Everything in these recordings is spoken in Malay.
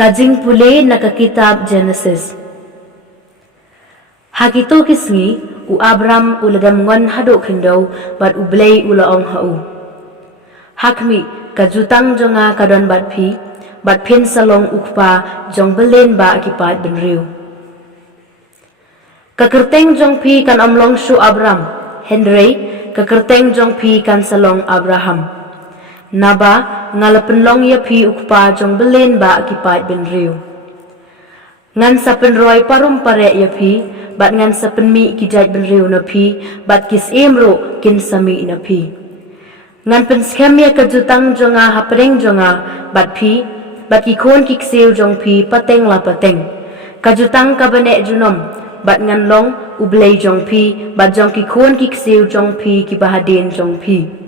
Kajing pule naka kitab Genesis. Hakito kisngi u Abram ulagam ngon hadok hindaw bat ublay ulaong hau. Hakmi kajutang jonga kadon bat pin salong ukpa jong belen ba akipat benriu. Kakerteng jong pi kan omlong shu Abram, Henry kakerteng jong pi kan salong Abraham. Naba ngalapenlong ya pi ukpa jong belen ba akipat benriu. Ngan sapen roy parum pare ya pi, bat ngan sapen mi kijat benriu na pi, bat kis emro kin sami na pi. Ngan penskem ya kajutang jonga hapreng jonga, bat kikon kiksiu jong pi pateng la pateng. Kajutang kabane junom, bat ngan long ublay jong pi, bat jong kikon kiksiu jong pi kibahaden jong pi.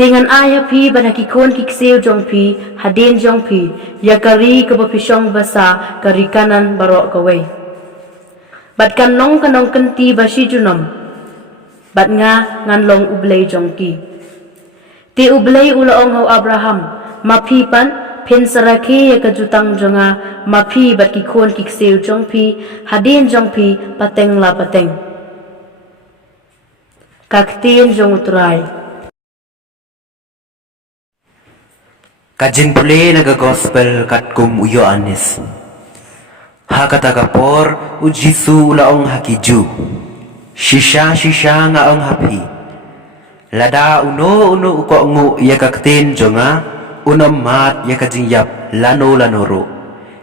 Dengan ayah pi bana kikon kiksiu jong pi, haden jong pi, ya kari kebapisyong basa kari kanan barok kawai. Bat kan long kanong kenti basi junom, bat nga ngan long ublay jong ki. Ti ublay ulaong hau Abraham, mapi pan, pin saraki ya kajutang jonga, mapi bat kikon kiksiu jong pi, haden jong pi, pateng la pateng. Kaktiin jong uturay. Kajin pule naga-gospel katkum uyo anis. Hakatagapor ujisu ulaong hakiju. Shisha nga ang hapi. Lada uno uko ngu ya kaktin jonga. Unam mat ya kajingyap lano ro.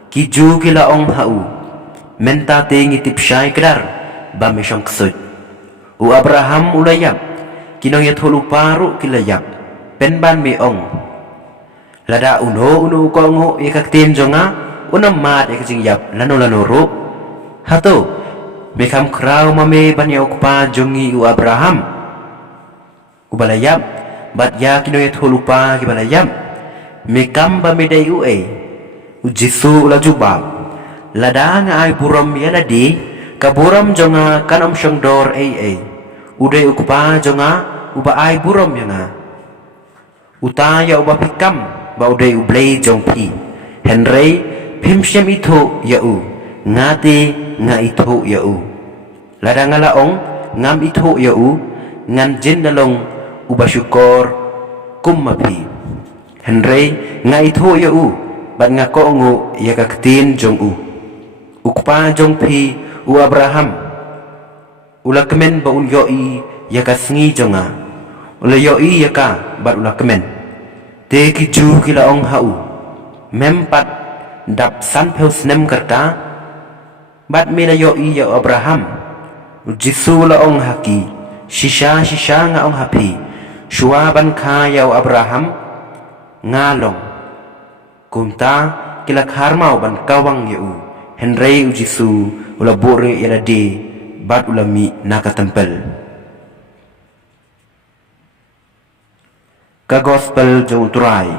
Kiju kilaong hau. Mentate ngitip siya'y kadar. Bamisyong ksud. U Abraham ulayap. Kinong yat hulu paru kilayap. Penban meong. Lada uno ko ngo ikaktin jonga unam mat ikajingyap lano ro. Hato mekam kraw mame banyok pa jongi u Abraham. Ubalayap bat ya kinoyet hulupa kibalayap. Mekam bamedai u ujisu ula jubab. Lada nga ay buram yaladi kaburam jonga kanam syong dor uday ukpa jonga uba ay buram yanga. Utaya uba pikam bauday ublay jong pi. Henry pimsyam ito yau. Ngati nga ito yau. Lada nga laong ngam ito yau. Ngan jin nalong ubasyukor kumapi. Henry nga ito yau. Bat nga ko ngu yakaktin jong ukpa jong pi u Abraham. Ulakmen ba ulyoi yakasngi jonga. Ulayoi yaka bat ulakmen. Te kiju kilaong hau. Mempat dap sanpeus nem kerta. Bat melayo iya Abraham. Jisu laong haki. Shisha nga ong hapi. Shuaban kaya Abraham. Ngalong. Kumta kilak harmau ban kawang yau. Henry ujisu ulabore yalade. Bat ulami nakatempel. Ka gospel jong turai.